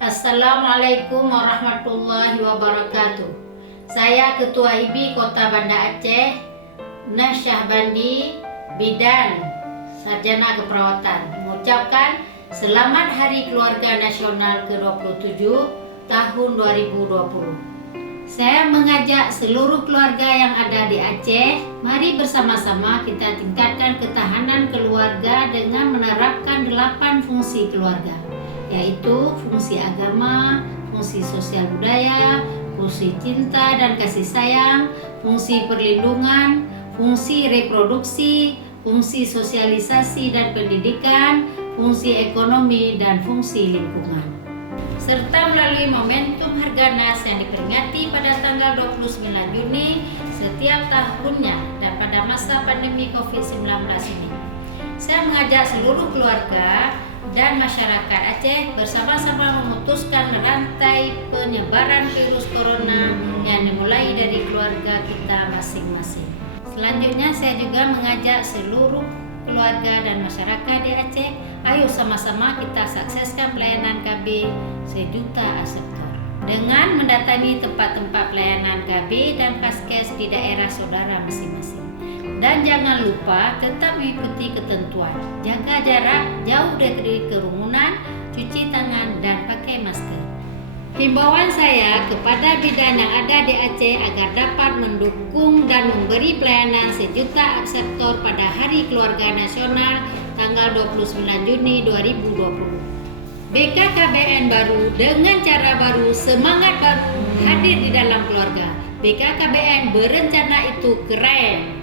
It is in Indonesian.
Assalamualaikum warahmatullahi wabarakatuh. Saya Ketua IBI Kota Banda Aceh, Nasyah Bandi, Bidan Sarjana Keperawatan, mengucapkan Selamat Hari Keluarga Nasional ke-27 tahun 2020. Saya mengajak seluruh keluarga yang ada di Aceh, mari bersama-sama kita tingkatkan ketahanan keluarga dengan menerapkan 8 fungsi keluarga, yaitu fungsi agama, fungsi sosial budaya, fungsi cinta dan kasih sayang, fungsi perlindungan, fungsi reproduksi, fungsi sosialisasi dan pendidikan, fungsi ekonomi dan fungsi lingkungan. Serta melalui momentum Harganas yang diperingati pada tanggal 29 Juni setiap tahunnya dan pada masa pandemi COVID-19 ini. Saya mengajak seluruh keluarga dan masyarakat Aceh bersama-sama memutuskan rantai penyebaran virus corona yang dimulai dari keluarga kita masing-masing. Selanjutnya saya juga mengajak seluruh keluarga dan masyarakat di Aceh, ayo sama-sama kita sukseskan pelayanan KB sejuta aseptor dengan mendatangi tempat-tempat pelayanan KB dan Paskes di daerah saudara masing-masing. Dan jangan lupa tetap mengikuti ketentuan, jaga jarak, jauh dari kerumunan, cuci tangan, dan pakai masker. Himbauan saya kepada bidan yang ada di Aceh agar dapat mendukung dan memberi pelayanan sejuta aseptor pada Hari Keluarga Nasional tanggal 29 Juni 2020. BKKBN baru dengan cara baru, semangat baru hadir di dalam keluarga. BKKBN berencana itu keren.